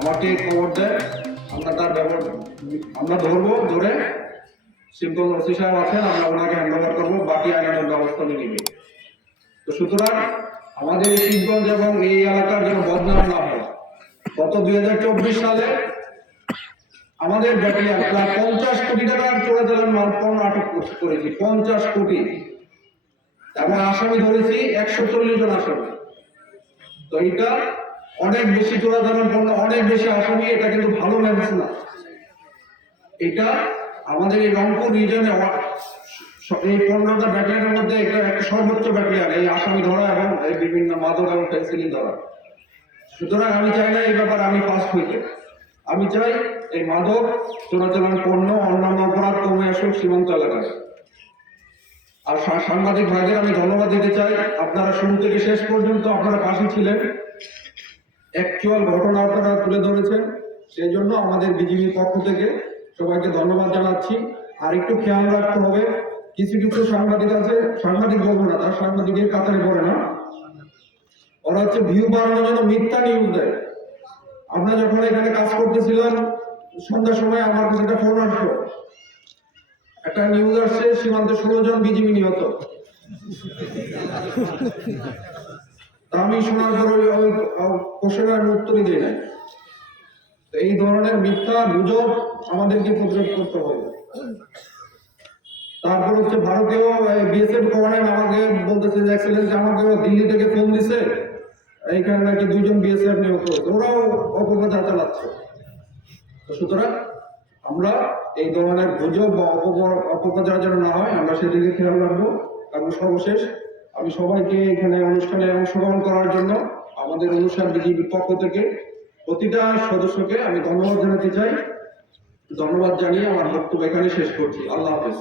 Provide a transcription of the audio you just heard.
আমাকে খবর দেয়, আমরা তার ব্যবহার, আমরা ধরবো, ধরে সিম্পল ওসি সাহেব আছেন, আমরা ওনাকে হ্যান্ড ওভার করব, বাকি আইনের ব্যবস্থা নিয়ে নিবে। তো সুতরাং আমাদের এই শিবগঞ্জ এবং এই এলাকার যেন বদনাম না হয়, গত দুই হাজার চব্বিশ সালে আমাদের ব্যাটালিয়ান প্রায় পঞ্চাশ কোটি টাকার চোরাচালান মাল পণ্য আটক করেছি পঞ্চাশ কোটি। এবং আসামি ধরেছি, একশো চল্লিশ জন আসামি। তো এটা অনেক বেশি চোরাচালান পণ্য অনেক বেশি আসামি এটা কিন্তু ভালো ম্যানেজ না। এটা আমাদের এই রংপুর রিজনে এই পনেরোটা ব্যাটালিয়নের মধ্যে এটা একটা সর্বোচ্চ ব্যাটালিয়ন এই আসামি ধরা এবং এই বিভিন্ন মাদক এবং পেন্সিলিং ধরা। সুতরাং আমি চাই না এই ব্যাপারে আমি ফার্স্ট হইতে আমি চাই এই মাদক, চোরাচালান পণ্য, অন্যান্য অপরাধ কমে আসুক, সীমান্ত এলাকায়। আর সাংবাদিক ভাইদের আমি ধন্যবাদ দিতে চাই। আপনারা শুরু থেকে শেষ পর্যন্ত আপনারা পাশে ছিলেন। অ্যাকচুয়াল ঘটনা আপনারা তুলে ধরেছেন, সেই জন্য আমাদের বিজিবির পক্ষ থেকে সবাইকে ধন্যবাদ জানাচ্ছি। আর একটু খেয়াল রাখতে হবে, কিছু কিছু সাংবাদিক আছে, সাংবাদিক বলব না, তারা সাংবাদিকের কাতারে পড়ে না। ওরা হচ্ছে ভিউ বাড়ানোর জন্য মিথ্যা নিউজ দেয়। আমরা যখন এখানে কাজ করতেছিলাম সন্ধ্যার সময় আমার কাছে একটা ফোন আসলো। একটা নিউজ আসছে, সীমান্তে ষোলো জন বিজিবি নিহত। আমি শোনার পরে ওই কোশ্চেনের আমি উত্তরই দিই নাই। তো এই ধরনের মিথ্যা গুজব আমাদেরকে প্রতিরোধ করতে হবে। তারপর হচ্ছে ভারতীয় বিএসএফ কমান্ডার আমাকে বলতেছে যে এক্সেলেন্স আমাকে দিল্লি থেকে ফোন দিছে। এইখানে নাকি দুইজন বিএসএফ নিয়োগ করেছে। ওরাও অপপ্রচার চালাচ্ছে। সুতরাং আমরা এই ধরনের গুজব বা অপপ্র- অপপ্রচার যেন না হয়, আমরা সেদিকে খেয়াল রাখব। এবং সর্বশেষ আমি সবাইকে এখানে অনুষ্ঠানে অংশগ্রহণ করার জন্য আমাদের অনুষ্ঠান বিজেপির পক্ষ থেকে প্রতিটা সদস্যকে আমি ধন্যবাদ জানাতে চাই। ধন্যবাদ জানিয়ে আমার বক্তব্য এখানে শেষ করছি। আল্লাহ হাফেজ।